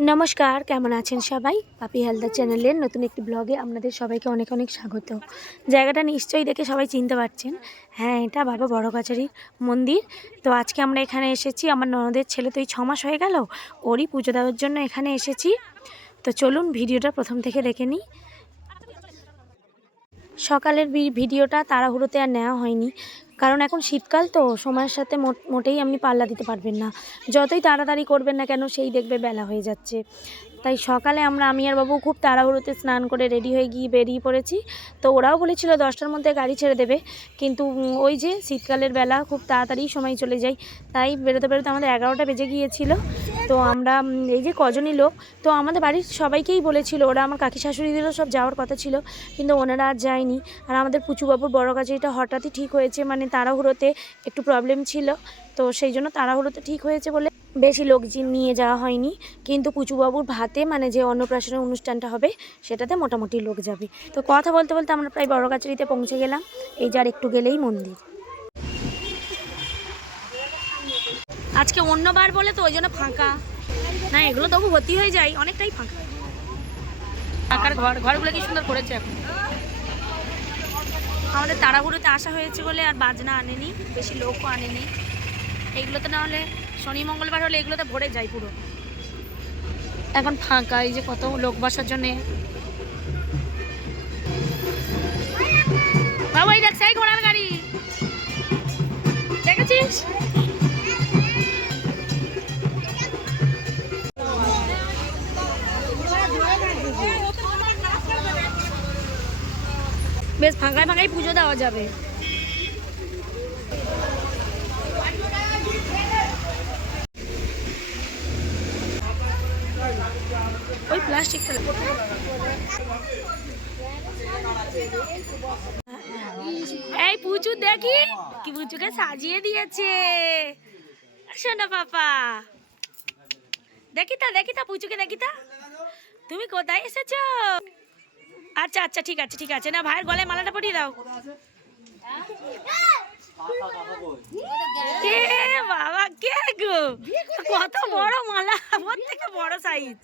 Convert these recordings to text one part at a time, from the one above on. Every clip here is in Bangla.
নমস্কার, কেমন আছেন সবাই? পাপি হালদার চ্যানেলের নতুন একটি ব্লগে আপনাদের সবাইকে অনেক অনেক স্বাগত। জায়গাটা নিশ্চয়ই দেখে সবাই চিনতে পারছেন। হ্যাঁ এটা বাবা বড় কাছারির মন্দির। তো আজকে আমরা এখানে এসেছি। আমার ননদের ছেলে তো এই ছ মাস হয়ে গেল। ওরই পুজো দেওয়ার জন্য এখানে এসেছি। তো চলুন ভিডিওটা প্রথম থেকে দেখে নিই। সকালের ভিডিওটা তাড়াহুড়োতে আর নেওয়া হয়নি। কারণ এখন শীতকাল তো, সময়ের সাথে মোট- মোটেই আপনি পাল্লা দিতে পারবেন না। যতই তাড়াতাড়ি করবেন না কেন, সেই দেখবে বেলা হয়ে যাচ্ছে। তাই সকালে আমরা আমি আর বাবু খুব তাড়াহুড়োতে স্নান করে রেডি হয়ে গিয়ে বেরিয়ে পড়েছি। তো ওরাও বলেছিল দশটার মধ্যে গাড়ি ছেড়ে দেবে। কিন্তু ওই যে শীতকালের বেলা খুব তাড়াতাড়ি সময় চলে যায়। তাই বেরোতে বেরোতে আমাদের এগারোটা বেজে গিয়েছিল। তো আমরা এই যে কজনই লোক, তো আমাদের বাড়ির সবাইকেই বলেছিল। ওরা আমার কাকি শাশুড়িদেরও সব যাওয়ার কথা ছিল। কিন্তু ওনারা আর যায়নি। আর আমাদের পুচুবাবুর বড় কাছে এটা হঠাৎই ঠিক হয়েছে। মানে তাড়াহুড়োতে একটু প্রবলেম ছিল। তো সেই জন্য তাড়াহুড়োতে ঠিক হয়েছে বলে বেশি লোকজন নিয়ে যাওয়া হয়নি। কিন্তু পুচুবাবুর ভাতে মানে যে অন্নপ্রাশনের অনুষ্ঠানটা হবে সেটাতে মোটামুটি লোক যাবে। তো কথা বলতে বলতে আমরা প্রায় বড় কাছারিতে পৌঁছে গেলাম। এই যার একটু গেলেই মন্দির। আজকে অন্যবার বলে তো ওই জন্য ফাঁকা। না এগুলো তবু ভর্তি হয়ে যায় অনেকটাই ফাঁকা। ফাঁকার ঘর ঘরগুলো কি সুন্দর করেছে এখন? আমাদের তাড়াহুড়োতে আসা হয়েছে বলে আর বাজনা আনেনি বেশি লোকও আনেনি। এইগুলোতে না হলে শনি, মঙ্গলবার হলে এগুলোতে ভরে যায় পুরো। এখন ফাঁকা, এই যে কত লোক বসার জন্যে। বাবা, এই দেখ ঘোড়ার গাড়ি। দেখেছিস? বেশ, ফাঁকায় ফাঁকায় পুজো দেওয়া যাবে। ওই প্লাস্টিকটা এই পুচু দেখি, কি পুচুকে সাজিয়ে দিয়েছে। শোনো পাপা। দেখি তা দেখি তা পুচুকে দেখি তা তুমি কোথায় এসেছ? আচ্ছা আচ্ছা ঠিক আছে ঠিক আছে। না, ভাইয়ের গলায় মালাটা পরিয়ে দাও। কে বাবা, কে গো? কত বড় মালা থেকে বড় সাইজ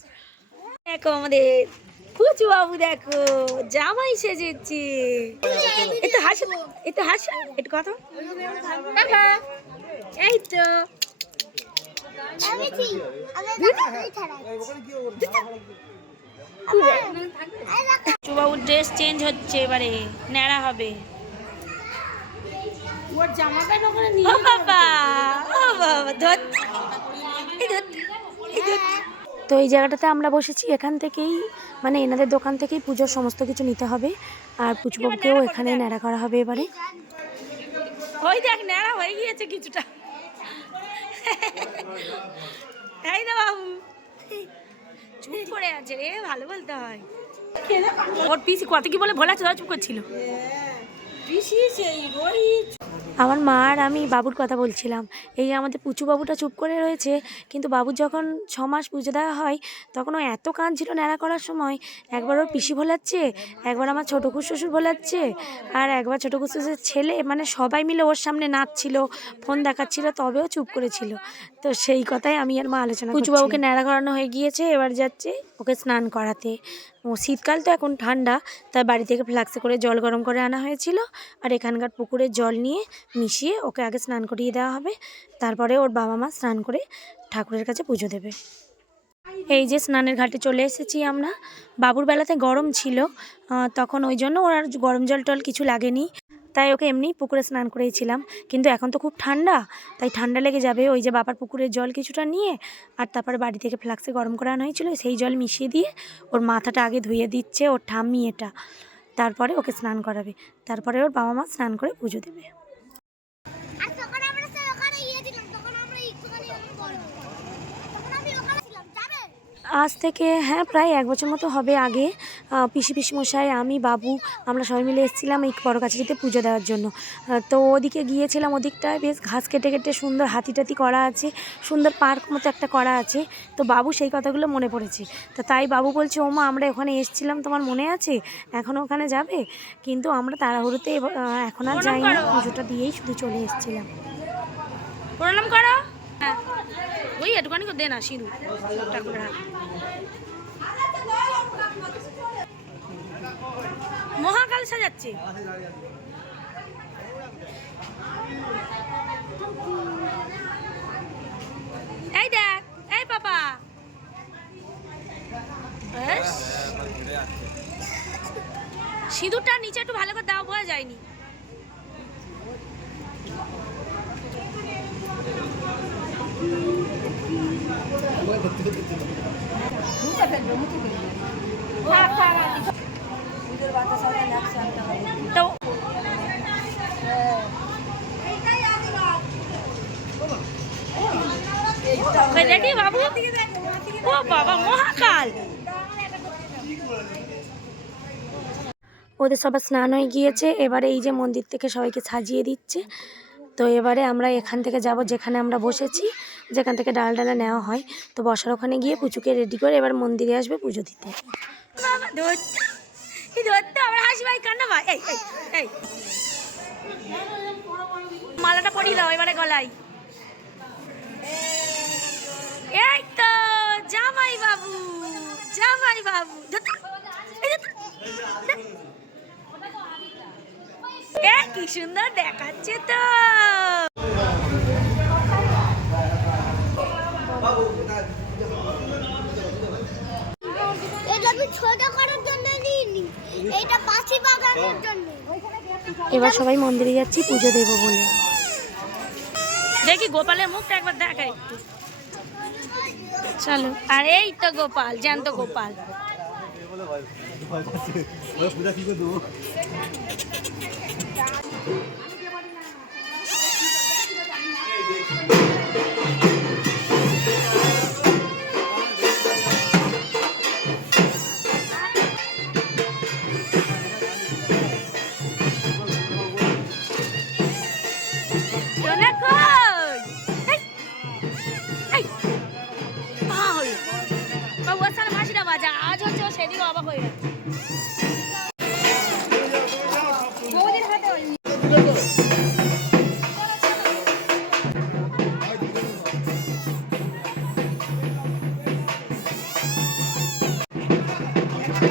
দেখো আমাদের পুচু বাবু দেখো জামাই সেজেছে। তো হাসো তো হাসো একটু কথা। এই তো। চুবাবুর ড্রেস চেঞ্জ হচ্ছে এবারে ন্যাড়া হবে। বাবা ও বাবা ধরতে তো এই জায়গাটাতে আমরা বসেছি এখান থেকেই মানে এনাদের দোকান থেকেই পুজোর সমস্ত কিছু নিতে হবে। আর পুজোকেও এখানে ন্যাড়া করা হবে এবারে। ওই দেখ ন্যাড়া হয়ে গিয়েছে কিছুটা। এই না বাবু। চুপ করে আছে রে ভালো বলতে হয়। ওর পিসি কত কি বলে ভোলা চুপ করছিল। পিসি সেই রোহিত। আমার মা আর আমি বাবুর কথা বলছিলাম। এই যে আমাদের পুচু বাবুটা চুপ করে রয়েছে কিন্তু বাবুর যখন ছ মাস পুজো দেওয়া হয় তখন ও এত কাঁদছিল ন্যাড়া করার সময়। একবার ওর পিসি ভোলাচ্ছে একবার আমার ছোটো শ্বশুর ভোলাচ্ছে আর একবার ছোটো শ্বশুরের ছেলে মানে সবাই মিলে ওর সামনে নাচছিল ফোন দেখাচ্ছিল তবেও চুপ করেছিল। তো সেই কথাই আমি আর মা আলোচনা পুচু বাবুকে ন্যাড়া করানো হয়ে গিয়েছে এবার যাচ্ছে ওকে স্নান করাতে। শীতকাল তো এখন ঠান্ডা, তাই বাড়ি থেকে ফ্লাক্সে করে জল গরম করে আনা হয়েছিল। আর এখানকার পুকুরের জল নিয়ে মিশিয়ে ওকে আগে স্নান করিয়ে দেওয়া হবে। তারপরে ওর বাবা মা স্নান করে ঠাকুরের কাছে পুজো দেবে। এই যে স্নানের ঘাটে চলে এসেছি আমরা। বাবুর বেলাতে গরম ছিল তখন ওই জন্য ওর আর গরম জল টল কিছু লাগেনি। তাই ওকে এমনি পুকুরে স্নান করেছিলাম। কিন্তু এখন তো খুব ঠান্ডা তাই ঠান্ডা লেগে যাবে। ওই যে বাবার পুকুরের জল কিছুটা নিয়ে আর তারপরে বাড়ি থেকে ফ্লাক্সে গরম করে আনা হয়েছিল সেই জল মিশিয়ে দিয়ে ওর মাথাটা আগে ধুয়ে দিচ্ছে ওর ঠাম্মি এটা তারপরে ওকে স্নান করাবে। তারপরে ওর বাবা মা স্নান করে পুজো দেবে। আজ থেকে হ্যাঁ প্রায় এক বছর মতো হবে আগে। পিসি পিসি মশাই আমি বাবু আমরা সবাই মিলে এসেছিলাম এই বড় কাছারিতে পুজো দেওয়ার জন্য। তো ওদিকে গিয়েছিলাম ওদিকটায় বেশ ঘাস কেটে কেটে সুন্দর হাতি টাতি করা আছে সুন্দর পার্ক মতো একটা করা আছে। তো বাবু সেই কথাগুলো মনে পড়েছে। তো তাই বাবু বলছে ওমা আমরা ওখানে এসেছিলাম তোমার মনে আছে? এখনও ওখানে যাবে? কিন্তু আমরা তাড়াহুড়োতে এখন আর যাইনি পুজোটা দিয়েই শুধু চলে এসেছিলাম। প্রণাম করো। ওই একটুখানি করে দে না ঠাকুরের হাতে মহাকাল সাজাচ্ছে। এই দেখ এই পাপা। সিঁদুরটা নিচে একটু ভালো করে দেওয়া বোঝা যায়নি। তো দেখি বাবু ও বাবা মহাকাল ওদের সবার স্নান হয়ে গিয়েছে। এবারে এই যে মন্দির থেকে সবাইকে সাজিয়ে দিচ্ছে। তো এবারে আমরা এখান থেকে যাব যেখানে আমরা বসেছি যেখান থেকে ডাল ডালা নেওয়া হয়। তো বসার ওখানে গিয়ে পুচুকে রেডি করে এবার মন্দিরে আসবে পুজো দিতে। বাবা ধরতে আমার হাসি ভাই কান্না ভাই মালাটা পরিয়ে দাও এবারে গলায়। এই তো, জামাই বাবু জামাই বাবু। কি সুন্দর দেখাচ্ছে তো। ছোট করার জন্য এবার সবাই মন্দিরে যাচ্ছি পুজো দেবো বলে। দেখি গোপালের মুখটা একবার দেখাই একটু। চলো আর এই তো গোপাল জ্যান্ত গোপাল। পূজা কি করে দেবো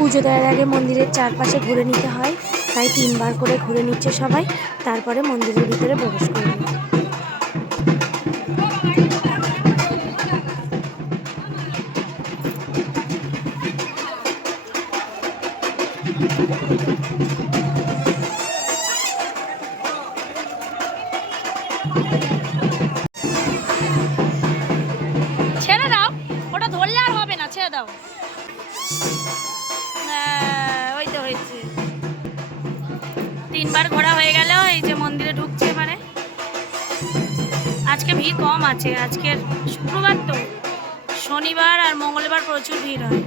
পুজো দেওয়ার আগে মন্দিরের চারপাশে ঘুরে নিতে হয়। তাই তিনবার করে ঘুরে নিচ্ছে সবাই। তারপরে মন্দিরের ভিতরে প্রবেশ করবে। ছেড়ে আজকে ভিড় কম আছে আজকের শুক্রবার তো। শনিবার আর মঙ্গলবার প্রচুর ভিড় হয়।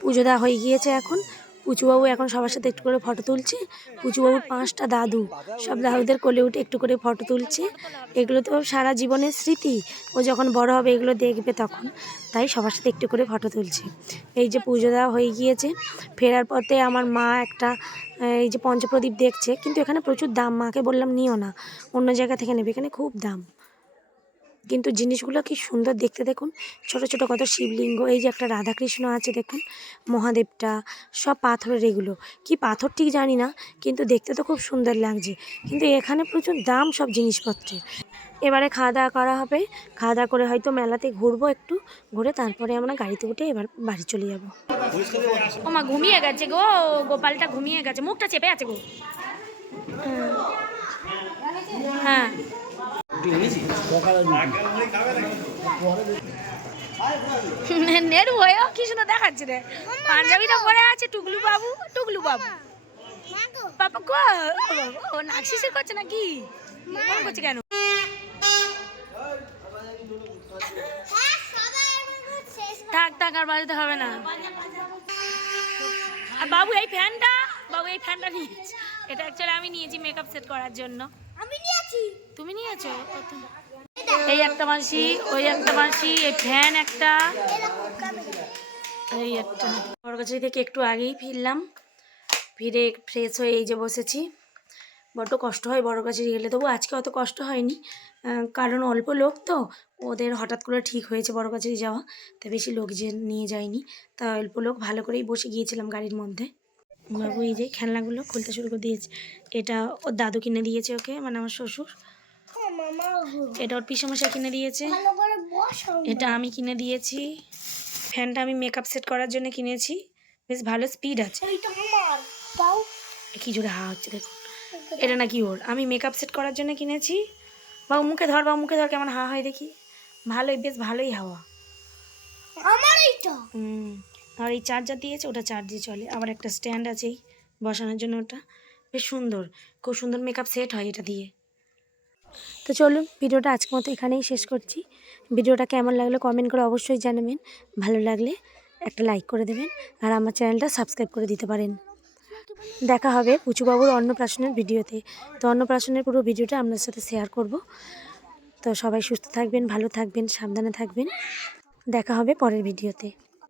পুজো দেওয়া হয়ে গিয়েছে এখন। পুচুবাবু এখন সবার সাথে একটু করে ফটো তুলছে। পুচুবাবুর পাঁচটা দাদু। সব দাদুদের কোলে উঠে একটু করে ফটো তুলছে। এগুলো তো সারা জীবনের স্মৃতি। ও যখন বড় হবে, এগুলো দেখবে তখন। তাই সবার সাথে একটু করে ফটো তুলছে। এই যে পুজো দেওয়া হয়ে গিয়েছে। ফেরার পথে আমার মা একটা, এই যে পঞ্চপ্রদীপ দেখছে। কিন্তু এখানে প্রচুর দাম। মাকে বললাম, নিও না। অন্য জায়গা থেকে নেবে। এখানে খুব দাম। কিন্তু জিনিসগুলো কি সুন্দর দেখতে দেখুন। ছোট ছোট কত শিবলিঙ্গ, এই যে একটা রাধাকৃষ্ণ আছে দেখুন, মহাদেবটা, সব পাথরের এগুলো। কি পাথর ঠিক জানি না, কিন্তু দেখতে তো খুব সুন্দর লাগছে। কিন্তু এখানে প্রচুর দাম সব জিনিসপত্রের এবারে খাওয়া দাওয়া করা হবে। খাওয়া দাওয়া করে হয়তো মেলাতে ঘুরবো একটু, ঘুরে তারপরে আমরা গাড়িতে উঠে এবার বাড়ি চলে যাব। ও মা, ঘুমিয়ে গেছে গো, গোপালটা ঘুমিয়ে গেছে, মুখটা চেপে আছে গো। হ্যাঁ। নেড়ু হয়েও কি সুন্দর দেখাচ্ছে রে। পাঞ্জাবিটা পরে আছে টুকলু বাবু টুকলু বাবু। পাপা কো ও নাক শিশির করছে নাকি? করছে কেন? হ্যাঁ থাক থাক আর বাজাতে হবে না। আর বাবু এই ফ্যানটা? বাবু এই ফ্যানটা নিয়েছি এটা অ্যাকচুয়ালি আমি নিয়েছি মেকআপ সেট করার জন্য। আমি নিয়েছি। তুমি নিয়েছো? এই একটা মাসি ওই একটা মাসি এই ফ্যান একটা। এই একটা। বড়গাছি থেকে একটু আগেই ফিরলাম। ফিরে ফ্রেশ হয়ে এই যে বসেছি। বড্ড কষ্ট হয় বড়গাছি গেলে, তবু আজকে অত কষ্ট হয়নি। কারণ অল্প লোক তো। ওদের হঠাৎ করে ঠিক হয়েছে বড়গাছি যাওয়া। তাই বেশি লোক যে নিয়ে যায়নি। তা অল্প লোক ভালো করেই বসে গিয়েছিলাম গাড়ির মধ্যে। বাবু এই যে, খেলনাগুলো খুলতে শুরু করে দিয়েছে। এটা ওর দাদু কিনে দিয়েছে ওকে মানে আমার শ্বশুর। এটা ওর পিসামশাই কিনে দিয়েছে। এটা আমি কিনে দিয়েছি। ফ্যানটা আমি মেকআপ সেট করার জন্য কিনেছি। বেশ ভালো স্পিড আছে। কি জোরে হাওয়া হচ্ছে দেখুন। এটা নাকি ওর। আমি মেকআপ সেট করার জন্য কিনেছি। বাবু মুখে ধর বাবু মুখে ধর কেমন হাওয়া হয় দেখি। ভালোই বেশ ভালোই হাওয়া। আমার এইটা? হুম আর এই চার্জার দিয়েছে ওটা চার্জে চলে। আবার একটা স্ট্যান্ড আছেই বসানোর জন্য ওটা। বেশ সুন্দর। খুব সুন্দর মেকআপ সেট হয় এটা দিয়ে। তো চলুন ভিডিওটা আজকের মতো এখানেই শেষ করছি। ভিডিওটা কেমন লাগল কমেন্ট করে অবশ্যই জানাবেন। ভালো লাগলে একটা লাইক করে দেবেন আর আমার চ্যানেলটা সাবস্ক্রাইব করে দিতে পারেন। দেখা হবে পুচুবাবুর অন্নপ্রাশনের ভিডিওতে। তো অন্নপ্রাশনের পুরো ভিডিওটা আপনার সাথে শেয়ার করব। তো সবাই সুস্থ থাকবেন, ভালো থাকবেন, সাবধানে থাকবেন। দেখা হবে পরের ভিডিওতে।